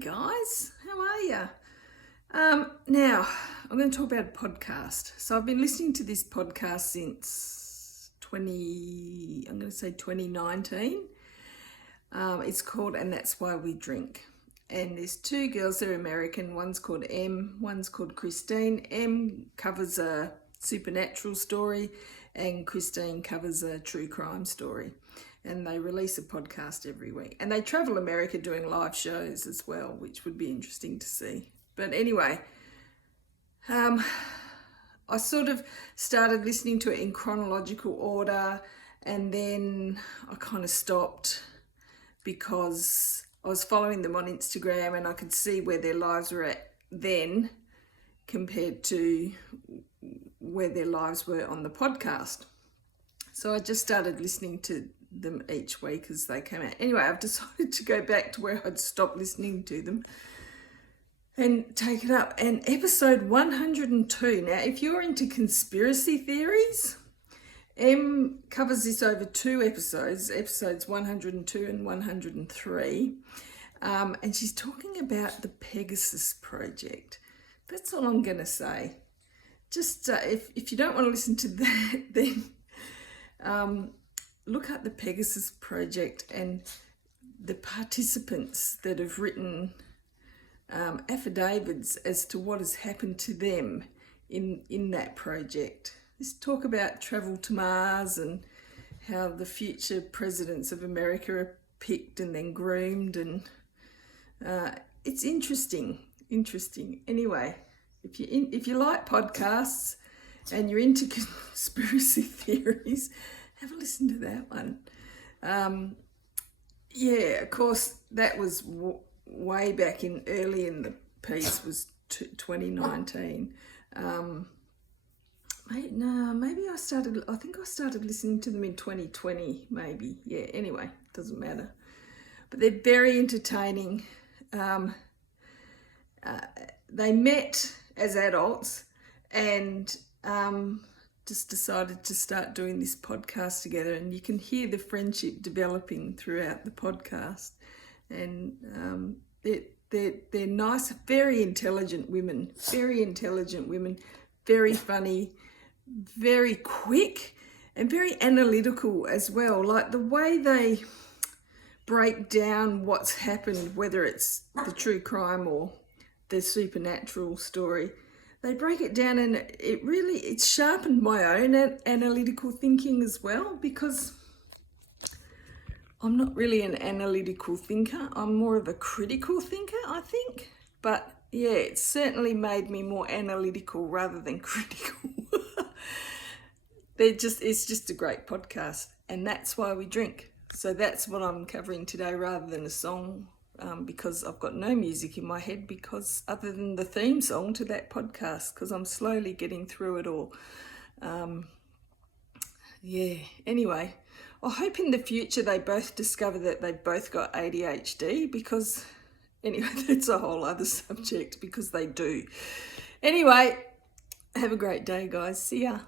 guys, how are you? Now, I'm going to talk about a podcast. So I've been listening to this podcast since 2019. It's called And That's Why We Drink. And there's two girls, they're American. One's called Em, one's called Christine. Em covers a supernatural story and Christine covers a true crime story. And they release a podcast every week. And they travel America doing live shows as well, which would be interesting to see. But anyway, I sort of started listening to it in chronological order, and then I kind of stopped because I was following them on Instagram and I could see where their lives were at then compared to where their lives were on the podcast. So I just started listening to them each week as they came out. Anyway, I've decided to go back to where I'd stopped listening to them and take it up. And episode 102. Now, if you're into conspiracy theories, Em covers this over two episodes, episodes 102 and 103. And she's talking about the Pegasus Project. That's all I'm going to say. Just if you don't want to listen to that, then look at the Pegasus Project and the participants that have written affidavits as to what has happened to them in that project. Let's talk about travel to Mars and how the future presidents of America are picked and then groomed, and it's interesting. Anyway, if you like podcasts and you're into conspiracy theories, have a listen to that one. Yeah, of course, that was way back early in the piece, was 2019. Maybe I think I started listening to them in 2020, maybe. Yeah, anyway, doesn't matter. But they're very entertaining. They met as adults and just decided to start doing this podcast together, and you can hear the friendship developing throughout the podcast. And they're nice, very intelligent women, very funny, very quick, and very analytical as well. Like the way they break down what's happened, whether it's the true crime or the supernatural story, they break it down, and it's sharpened my own analytical thinking as well, because I'm not really an analytical thinker. I'm more of a critical thinker, I think. But yeah, it's certainly made me more analytical rather than critical. It's just a great podcast, and that's why we drink. So that's what I'm covering today rather than a song, because I've got no music in my head, because other than the theme song to that podcast, because I'm slowly getting through it all. Anyway, I hope in the future they both discover that they've both got ADHD, because anyway, that's a whole other subject, because they do. Anyway, have a great day, guys. See ya.